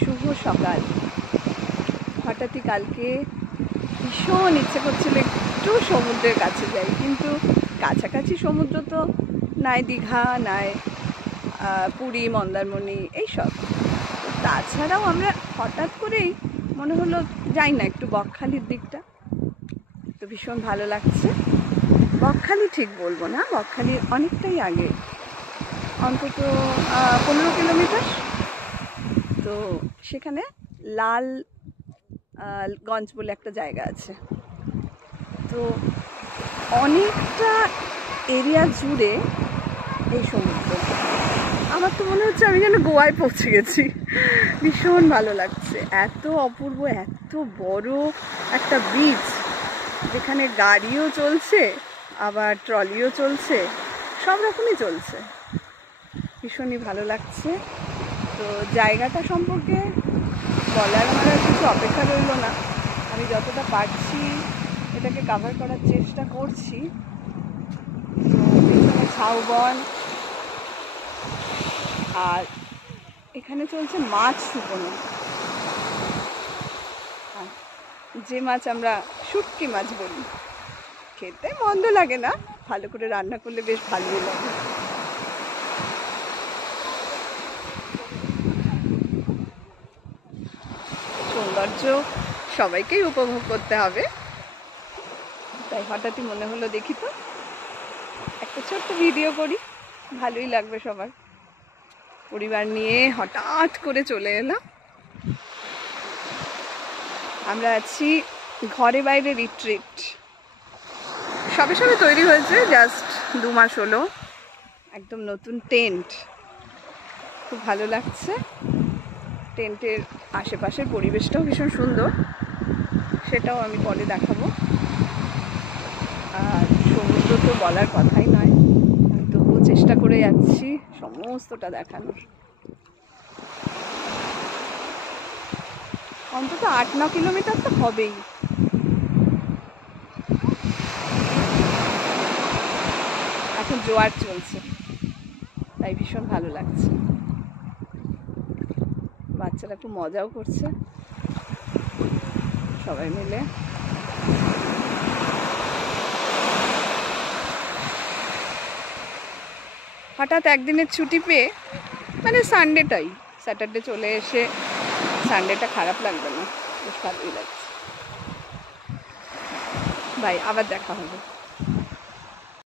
শুভ সকাল। হঠাৎই কালকে ভীষণ ইচ্ছে করছিল একটু সমুদ্রের কাছে যাই, কিন্তু কাছাকাছি সমুদ্র তো নাই, দীঘা নাই, পুরী, মন্দারমণি এইসব। তাছাড়াও আমরা হঠাৎ করেই মনে হলো যাই না একটু বকখালির দিকটা, তো ভীষণ ভালো লাগছে। বকখালি ঠিক বলবো না, বকখালির অনেকটাই আগে, অন্তত 15 কিলোমিটার। তো সেখানে লাল গঞ্জ বলে একটা জায়গা আছে, তো অনেকটা এরিয়া জুড়ে এই সমুদ্র। আমার তো মনে হচ্ছে আমি যেন গোয়ায় পৌঁছে গেছি, ভীষণ ভালো লাগছে। এত অপূর্ব, এত বড় একটা বিচ, যেখানে গাড়িও চলছে আবার ট্রলিও চলছে, সব রকমই চলছে। ভীষণই ভালো লাগছে। তো জায়গাটা সম্পর্কে বলার আমার আর কিছু অপেক্ষা রইল না, আমি যতটা পারছি এটাকে কভার করার চেষ্টা করছি। তো এখানে ঝাউবন, আর এখানে চলছে মাছ শুকনো, যে মাছ আমরা শুটকি মাছ বলি। খেতে মন্দ লাগে না, ভালো করে রান্না করলে বেশ ভালোই লাগে। সৌন্দর্য সবাইকেই উপভোগ করতে হবে, তাই হঠাৎই মনে হলো দেখি তো একটা ছোট্ট ভিডিও করি, ভালোই লাগবে সবার। পরিবার নিয়ে হঠাৎ করে চলে এলাম। আমরা আছি ঘরে বাইরে রিট্রিট, সবে সবে তৈরি হয়েছে, জাস্ট 2 মাস হলো, একদম নতুন টেন্ট, খুব ভালো লাগছে। টেন্টের আশেপাশের পরিবেশটাও ভীষণ সুন্দর, সেটাও আমি পরে দেখাবো। আর সমুদ্র তো বলার কথাই নয়, আমি তবুও চেষ্টা করে যাচ্ছি সমস্তটা দেখানোর। অন্তত 8-9 কিলোমিটার তো হবেই। এখন জোয়ার চলছে, তাই ভীষণ ভালো লাগছে। বাচ্চারা খুব মজাও করছে সবাই মিলে। হঠাৎ একদিনের ছুটি পেয়ে, মানে সানডেটাই, স্যাটারডে চলে এসে সানডেটা খারাপ লাগবে না, বেশ ভালোই লাগছে। বাই, আবার দেখা হবে।